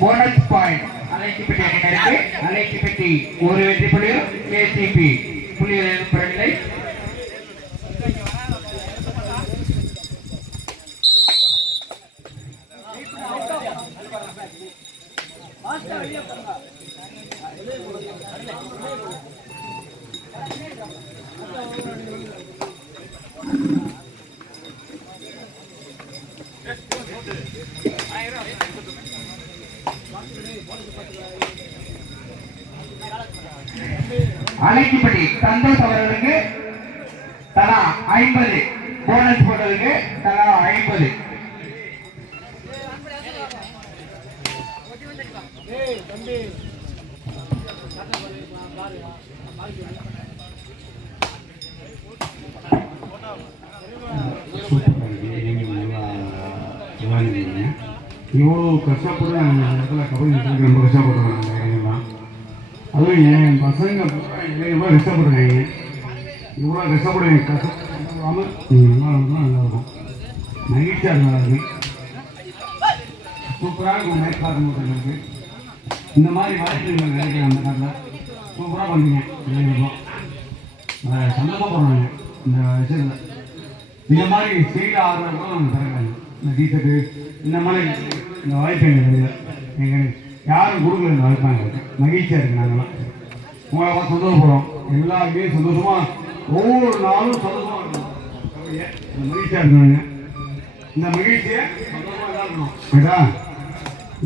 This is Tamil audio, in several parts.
போனஸ் பாயிண்ட் அலைக்கிப்பட்டி அணியினருக்கு அலைக்கிப்பட்டி ஒரு வெற்றி புள்ளியும். கேசிபி புள்ளிகள் பெறவில்லை அலைக்கிப்பட்டி சந்தோஷ் அவர்களுக்கு தலா ஐம்பது. போனஸ் போட்டதுக்கு தலா ஐம்பது. இவ்வளோ கஷ்டப்பட்டு அந்த இடத்துல கபடி ரொம்ப கஷ்டப்படுறாங்க அந்த இளைஞர்லாம் அதுவும் என் பசங்க இளைஞர்கள் கஷ்டப்படுறாங்க இவ்வளோ கஷ்டப்படுறாங்க கஷ்டப்படாமல் நல்லா இருந்தால் நல்லா இருக்கும் மகிழ்ச்சியாக இருந்தாலும் சூப்பராக இருக்கும் மேட்ச் பார்க்கும்போது இந்த மாதிரி வாய்ப்புகள் கிடைக்கிற அந்த காலத்தில். சூப்பராக பண்ணுங்க இளைஞர்களும் சந்தோஷப்படுறாங்க இந்த விஷயத்தில். இந்த மாதிரி ஸ்டேட் கூட நம்ம தரக்காங்க இந்த டீஷர்ட்டு இந்த மாதிரி இந்த வாய்ப்பு எங்களுக்கு இல்லை. எங்கள் யாரும் கொடுக்கல இந்த வாய்ப்பாங்க மகிழ்ச்சியாக இருக்கு நாங்களாம் உங்களை சந்தோஷப்படுறோம். எல்லாருமே சந்தோஷமா ஒவ்வொரு நாளும் சந்தோஷமா இருக்கணும். மகிழ்ச்சியா மகிழ்ச்சியாக இருக்கணுங்க. இந்த மகிழ்ச்சியை சந்தோஷமாக இருக்கணும். ரைட்டா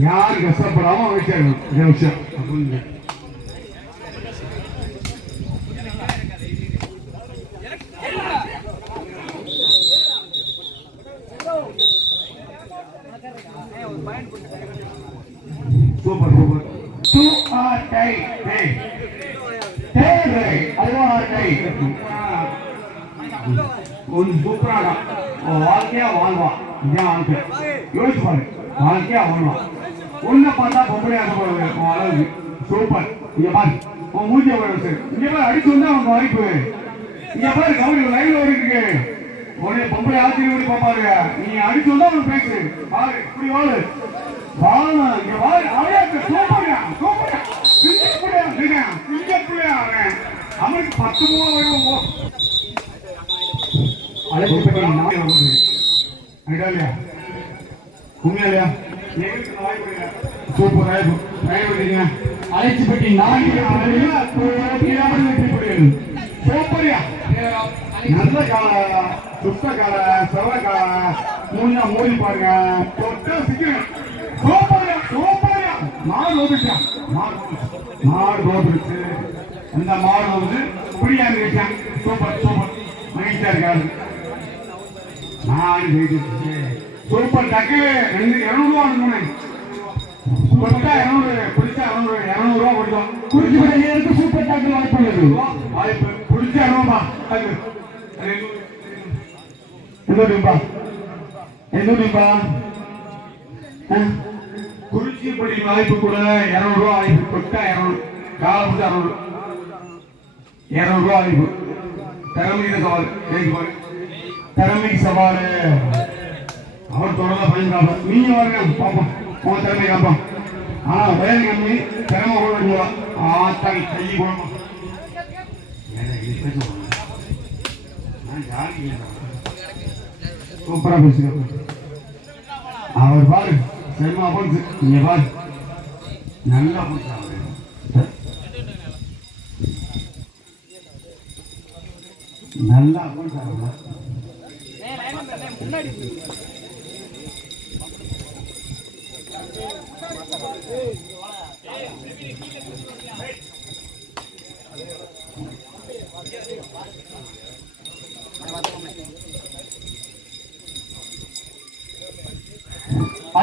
யாரும் கஷ்டப்படாம மகிழ்ச்சியா இருக்கணும்? இதே விஷயம் அப்படின்னு super super. Do or die ஏய் அதுவும் ஆர் வாழ்க்கையா வாழ்வான் இதான் வாழ்க்கை யோசிச்சு பாரு வாழ்க்கையா வாழ்வான் உன்னை பார்த்தா அளவுக்கு சூப்பர் இங்க பாரு உன் மூஞ்சிய இங்க பாரு அடிச்சு வந்தா உனக்கு வாய்ப்பு இங்க பாரு கவுரி லைவ்ல ஓடிருக்கு உன்னை பொம்பளை ஆச்சரியம் பாப்பாரு நீ அடிச்சு வந்தா உனக்கு பேசு பாரு இப்படி வாழு வாழ இங்க வாழு அவரே சூப்பர்யா சூப்பர்யா சிங்க பிள்ளையா சிங்க பிள்ளையா அவன் அவனுக்கு பத்து மூணு வயது அழைக்கப்பட்ட நாய் வந்து ஐடாலியா உண்மையிலையா சூப்பர் பயன்படுத்தீங்க அலைச்சிப்பட்டி நான்கு சூப்பரியா நல்ல கால சுத்த கால செவ கால மூணா மூடி பாருங்க. தொட்டு சிக்கிறேன் சூப்பரியா சூப்பரியா மாடு ஓடிச்சா மாடு மாடு ஓடிச்சு அந்த மாடு வந்து புரியா இருந்துச்சான் சூப்பர் சூப்பர். மகிழ்ச்சியா இருக்காரு. நான் ஜெயிச்சிருக்கேன் சூப்பர் டக்கு. ரெண்டு இரநூறுவா அனுப்புனேன் கொடுத்தா இருநூறு பிடிச்சா இரநூறு இரநூறுவா கொடுத்தோம். குறிச்சி நேருக்கு சூப்பர் டக்கு வாய்ப்பு உள்ளது. வாய்ப்பு. பிடிச்ச எண்ணூறுபா எண்ணூறுபா குறிச்சி படி வாய்ப்பு கூட இரநூறுவா வாய்ப்பு. கொடுத்தா இரநூறு. காலை கொடுத்தா இரநூறு. இரநூறுவா அறிவு திறமைக்கு சவால். ஜெயிச்சு திறமைக்கு சவால். அவர் தொடர்ந்து பயன்படாம நீங்க வாங்க பாப்போம் உங்க திறமை காப்போம். ஆனா வேலை கம்மி திறமை கூட வேண்டியவா ஆத்தாங்க கை போடணும் சூப்பரா பேசுகிறேன் அவர் பாரு செம்மா போச்சு நீங்க பாரு. நல்லா போச்சு நல்லா அமௌண்ட்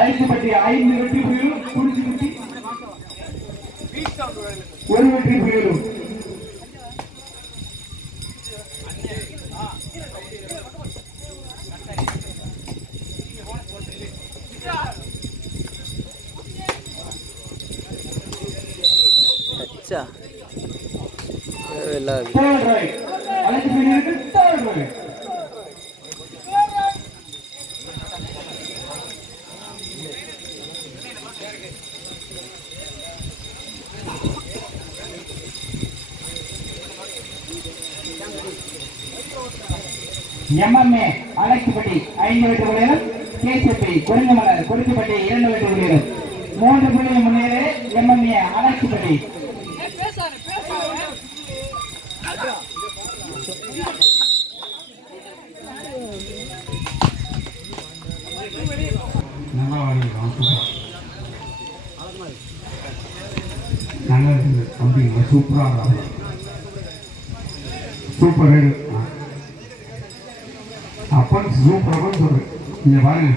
ஐந்து பற்றி ஐந்து வெற்றி புயலும் ஒரு வெற்றி புயலும். அச்சா. தேவையில்லாது. எம்எம்ஏ அலெக்சிப்பட்டி ஐந்து வெட்டு புள்ளிகளும் கேசிபி குறைந்தமலர் குறிச்சிப்பட்டி இரண்டு வெட்டு புள்ளிகளும் மூன்று புள்ளிகள் முன்னேறி எம்எம்ஏ அலெக்சிப்பட்டி நல்லா வாங்கிக்கலாம் நல்லா சூப்பராக சூப்பர் ரைடு. அப்பன் சூப்பராக சொல்லு இங்கே பாருங்க.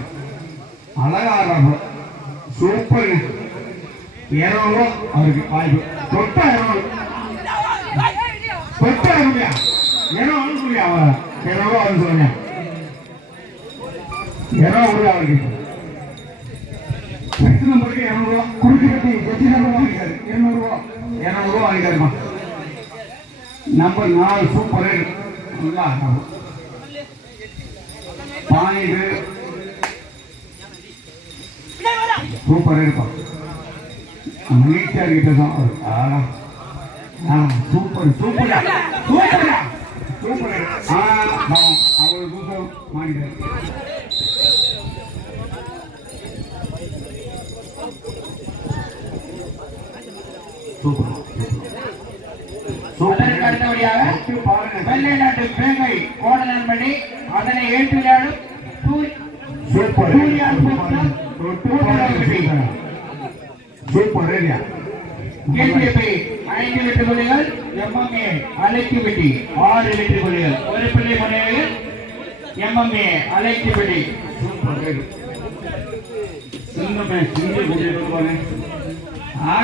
அழகா ஆடுறாங்க சூப்பர் இரநூறுவா அவருக்கு வாய்ப்பு. தொட்டா இரநூறு. தொட்டா இரநூறுயா? இரநூறு சொல்லியா அவன் இரநூறுவா அவன் சொல்லுங்க. இரநூறு அவருக்கு. பத்து நம்பருக்கு இரநூறுவா குறுக்கு கட்டி எட்டு நம்பர் வாங்கிட்டாரு. இருநூறுவா இரநூறுவா வாங்கிட்டாருமா? நம்பர் நாலு சூப்பர் நல்லா பாயிண்ட் சூப்பர் இருக்கும் நம்ம கிட்ட தான் சூப்பர் சூப்பர் சூப்பர் சூப்பர் ஆ பாவம் அவ்வளோ தூரம் பாருங்க வெள்ளை நாட்டு பேங்கை கோடலன்படி அதனை ஏற்று விளையாடும் சூரிய- கேசிபி ஐந்து வெற்றி புள்ளிகள் எம்எம்ஏ அலைக்குப்பட்டி ஆறு வெற்றி புள்ளிகள் ஒரு புள்ளி முன்னேறி எம்எம்ஏ சூப்பர். ஏரியா சின்னமே சிந்தி கூட்டிட்டு ஆ.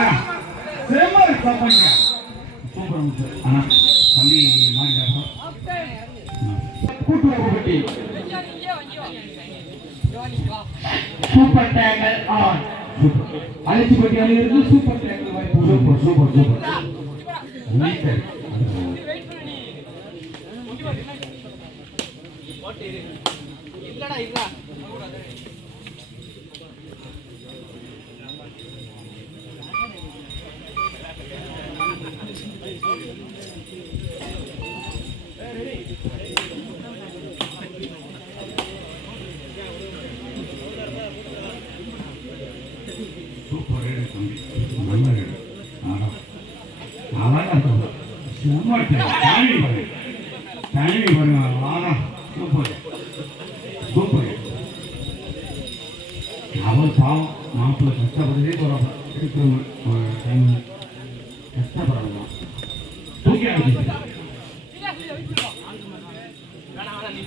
சேமர் சூப்பர் ஆனா தம்பி மாறிட்டாரா கூட்டுறவுப்பட்டி சூப்பர் டேங்கல் ஆன் சூப்பர் அழைச்சிப்பட்டி அணியிலிருந்து சூப்பர் டேங்கல் வாய்ப்பு சூப்பர் சூப்பர் சூப்பர் நீட்டர் சூப்பர் ரேடு தம்பி நல்ல ரேடு ஆனா அழகா இருக்கும் சும்மா தனி பாரு தனி பாருங்க ஆனா சூப்பர் சூப்பர் அவர் பாவம் மாப்பிள்ளை கஷ்டப்படுறதே போறாங்க எடுக்கணும் ஒரு கஷ்டப்படுறாங்க தூக்கி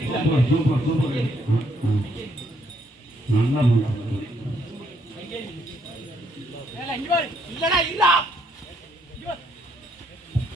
சூப்பர் சூப்பர் சூப்பர் நல்லா பண்ணுறாங்க